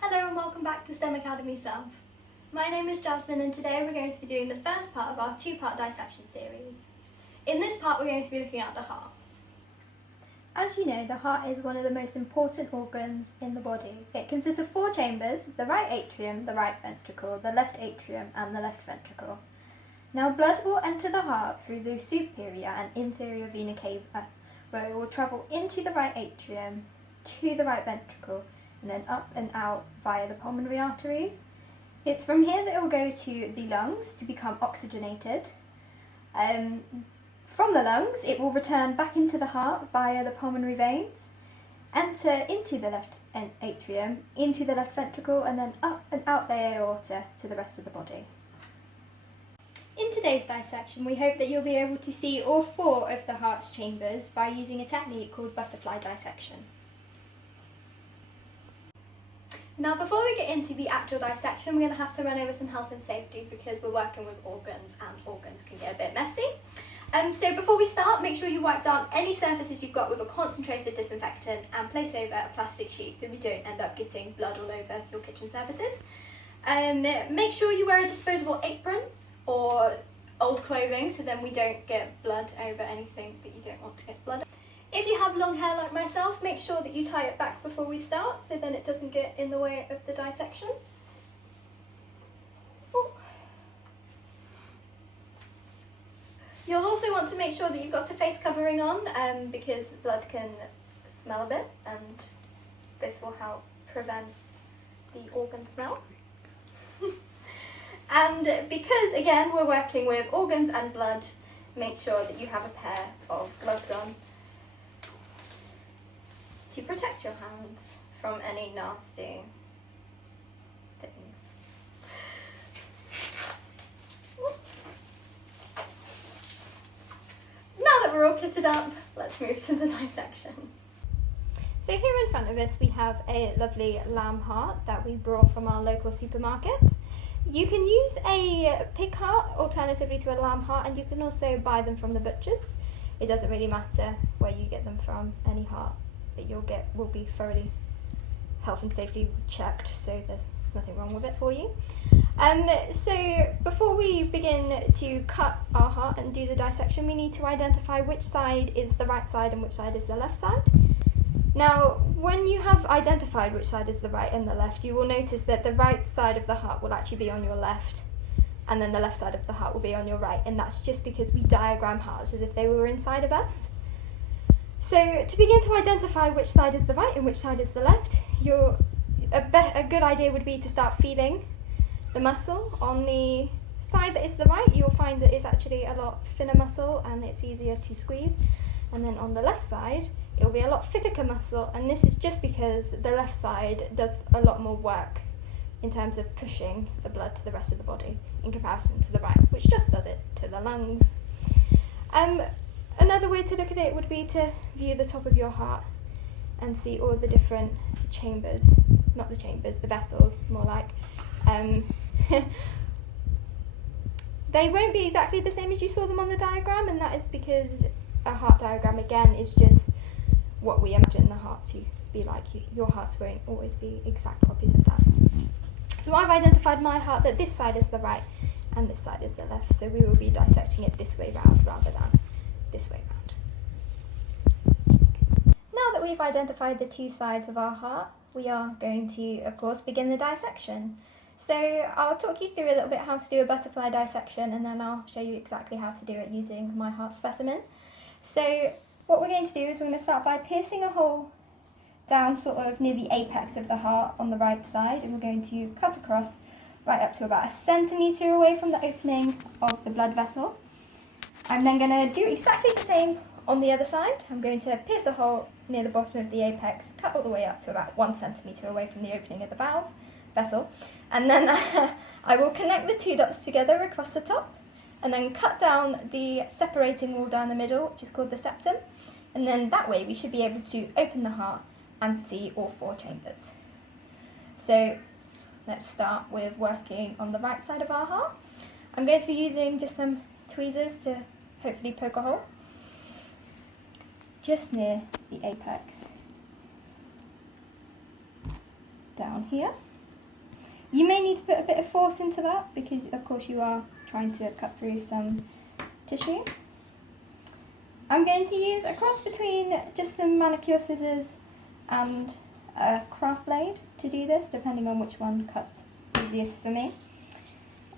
Hello and welcome back to STEM Academy South. My name is Jasmine and today we're going to be doing the first part of our two-part dissection series. In this part we're going to be looking at the heart. As you know, the heart is one of the most important organs in the body. It consists of 4 chambers: the right atrium, the right ventricle, the left atrium and the left ventricle. Now blood will enter the heart through the superior and inferior vena cava, where it will travel into the right atrium, to the right ventricle, and then up and out via the pulmonary arteries. It's from here that it will go to the lungs to become oxygenated. From the lungs, it will return back into the heart via the pulmonary veins, enter into the left atrium, into the left ventricle, and then up and out the aorta to the rest of the body. In today's dissection, we hope that you'll be able to see all 4 of the heart's chambers by using a technique called butterfly dissection. Now before we get into the actual dissection, we're going to have to run over some health and safety because we're working with organs and organs can get a bit messy. So before we start, make sure you wipe down any surfaces you've got with a concentrated disinfectant and place over a plastic sheet so we don't end up getting blood all over your kitchen surfaces. Make sure you wear a disposable apron or old clothing so then we don't get blood over anything that you don't want to get blood. If you have long hair like myself, make sure that you tie it back before we start so then it doesn't get in the way of the dissection. Ooh. You'll also want to make sure that you've got a face covering on because blood can smell a bit and this will help prevent the organ smell. And because again we're working with organs and blood, make sure that you have a pair of gloves on to protect your hands from any nasty things. Now that we're all kitted up, let's move to the dissection. So here in front of us we have a lovely lamb heart that we brought from our local supermarkets. You can use a pig heart alternatively to a lamb heart, and you can also buy them from the butchers. It doesn't really matter where you get them from, any heart that you'll get will be thoroughly health and safety checked, so there's nothing wrong with it for you. So before we begin to cut our heart and do the dissection, we need to identify which side is the right side and which side is the left side. Now, when you have identified which side is the right and the left, you will notice that the right side of the heart will actually be on your left, and then the left side of the heart will be on your right, and that's just because we diagram hearts as if they were inside of us. So to begin to identify which side is the right and which side is the left, a good idea would be to start feeling the muscle. On the side that is the right, you'll find that it's actually a lot thinner muscle and it's easier to squeeze. And then on the left side, it will be a lot thicker muscle, and this is just because the left side does a lot more work in terms of pushing the blood to the rest of the body in comparison to the right, which just does it to the lungs. Another way to look at it would be to view the top of your heart and see all the different chambers, not the chambers, the vessels, more like. They won't be exactly the same as you saw them on the diagram, and that is because a heart diagram, again, is just what we imagine the heart to be like. Your hearts won't always be exact copies of that. So I've identified my heart that this side is the right and this side is the left, so we will be dissecting it this way round rather than this way round. Now that we've identified the 2 sides of our heart, we are going to, of course, begin the dissection. So I'll talk you through a little bit how to do a butterfly dissection, and then I'll show you exactly how to do it using my heart specimen. So what we're going to do is we're going to start by piercing a hole down sort of near the apex of the heart on the right side, and we're going to cut across right up to about 1 centimetre away from the opening of the blood vessel. I'm then going to do exactly the same on the other side. I'm going to pierce a hole near the bottom of the apex, cut all the way up to about 1 centimetre away from the opening of the vessel, and then I will connect the 2 dots together across the top, and then cut down the separating wall down the middle, which is called the septum, and then that way we should be able to open the heart and see all 4 chambers. So let's start with working on the right side of our heart. I'm going to be using just some tweezers to hopefully poke a hole just near the apex down here. You may need to put a bit of force into that because of course you are trying to cut through some tissue. I'm going to use a cross between just the manicure scissors and a craft blade to do this, depending on which one cuts easiest for me.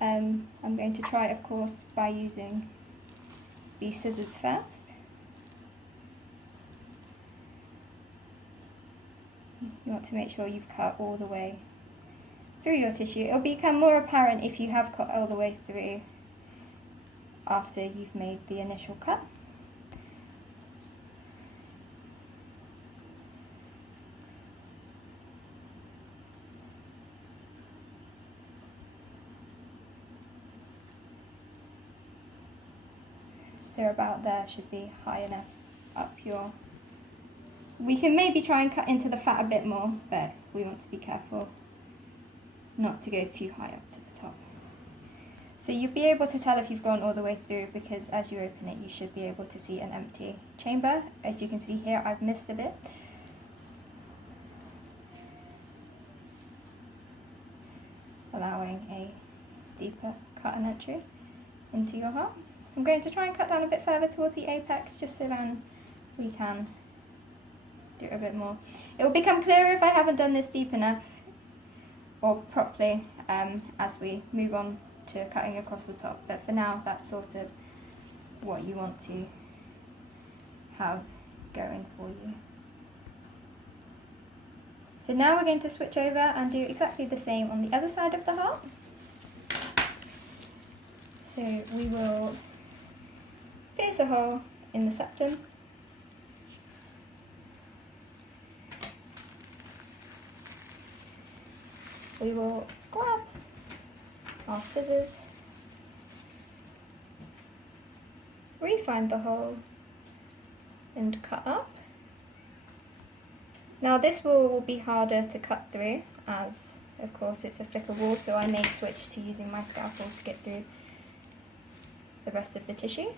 I'm going to try, of course, by using these scissors first. You want to make sure you've cut all the way through your tissue. It'll become more apparent if you have cut all the way through after you've made the initial cut. So about there should be high enough up your... We can maybe try and cut into the fat a bit more, but we want to be careful not to go too high up to the top. So you'll be able to tell if you've gone all the way through because as you open it you should be able to see an empty chamber. As you can see here, I've missed a bit. Allowing a deeper cut and entry into your heart. I'm going to try and cut down a bit further towards the apex just so then we can do it a bit more. It will become clearer if I haven't done this deep enough or properly as we move on to cutting across the top, but for now that's sort of what you want to have going for you. So now we're going to switch over and do exactly the same on the other side of the heart. So we will pierce a hole in the septum. We will grab our scissors, re-find the hole and cut up. Now this wall will be harder to cut through as of course it's a thicker wall, so I may switch to using my scalpel to get through the rest of the tissue.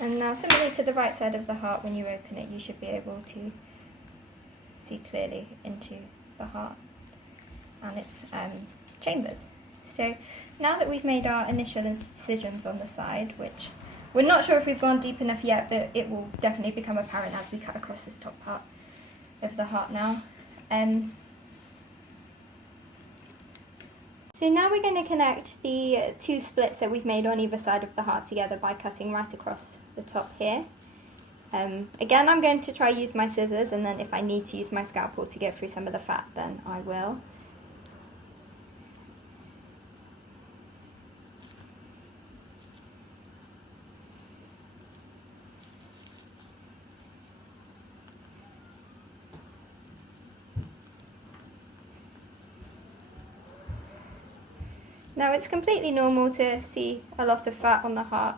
And now similarly to the right side of the heart, when you open it you should be able to see clearly into the heart and its chambers. So now that we've made our initial incisions on the side, which we're not sure if we've gone deep enough yet, but it will definitely become apparent as we cut across this top part of the heart now. So now we're going to connect the two splits that we've made on either side of the heart together by cutting right across the top here. Again, I'm going to try use my scissors, and then if I need to use my scalpel to get through some of the fat, then I will. Now it's completely normal to see a lot of fat on the heart.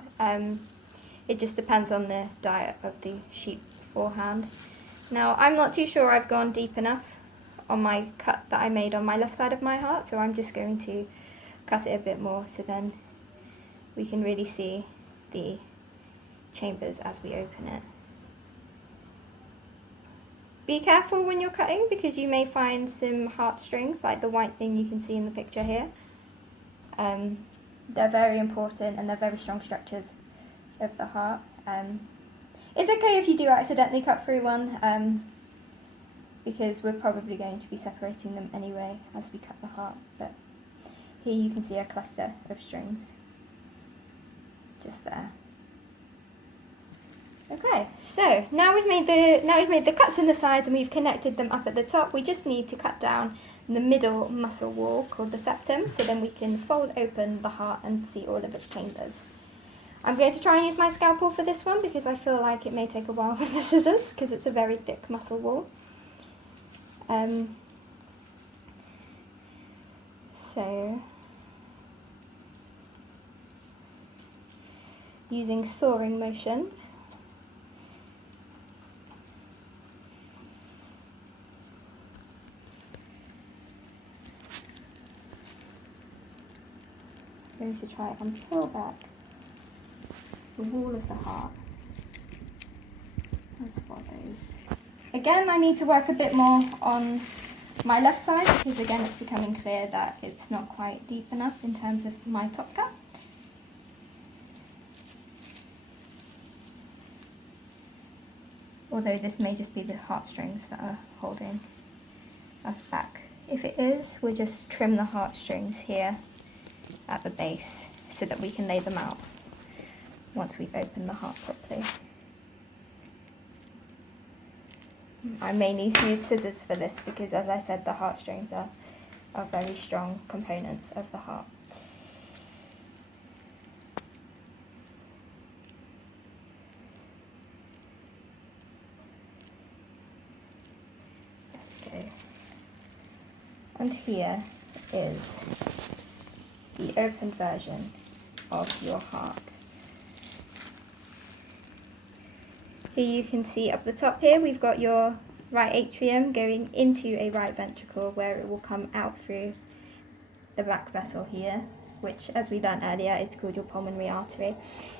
It just depends on the diet of the sheep beforehand. Now I'm not too sure I've gone deep enough on my cut that I made on my left side of my heart, so I'm just going to cut it a bit more so then we can really see the chambers as we open it. Be careful when you're cutting because you may find some heartstrings like the white thing you can see in the picture here. They're very important and they're very strong structures of the heart. It's okay if you do accidentally cut through one because we're probably going to be separating them anyway as we cut the heart, but here you can see a cluster of strings just there. Okay, so now we've made the cuts in the sides and we've connected them up at the top. We just need to cut down the middle muscle wall called the septum, so then we can fold open the heart and see all of its chambers. I'm going to try and use my scalpel for this one because I feel like it may take a while with the scissors because it's a very thick muscle wall. So using sawing motions, I'm going to try and peel back the wall of the heart. As follows. Again, I need to work a bit more on my left side because again it's becoming clear that it's not quite deep enough in terms of my top cap. Although this may just be the heartstrings that are holding us back. If it is, we'll just trim the heartstrings here at the base so that we can lay them out once we've opened the heart properly. I may need to use scissors for this because, as I said, the heartstrings are very strong components of the heart. Okay. And here is the opened version of your heart. Here you can see up the top here we've got your right atrium going into a right ventricle where it will come out through the black vessel here, which as we learned earlier is called your pulmonary artery.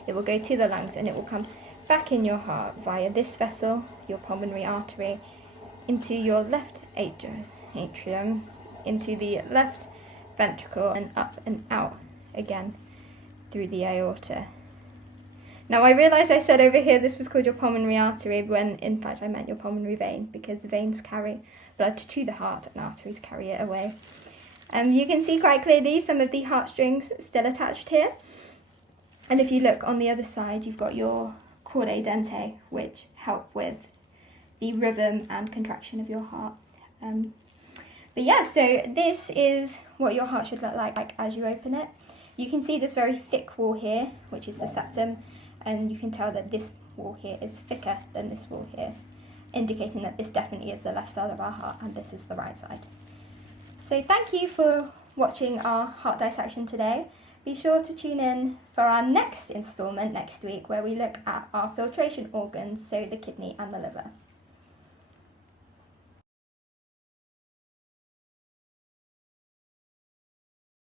It will go to the lungs and it will come back in your heart via this vessel, your pulmonary artery, into your left atrium, into the left ventricle and up and out again through the aorta. Now I realise I said over here this was called your pulmonary artery when in fact I meant your pulmonary vein because veins carry blood to the heart and arteries carry it away. You can see quite clearly some of the heartstrings still attached here, and if you look on the other side you've got your chordae dentae which help with the rhythm and contraction of your heart. But yeah, so this is what your heart should look like as you open it. You can see this very thick wall here, which is the septum, and you can tell that this wall here is thicker than this wall here, indicating that this definitely is the left side of our heart and this is the right side. So thank you for watching our heart dissection today. Be sure to tune in for our next instalment next week where we look at our filtration organs, so the kidney and the liver.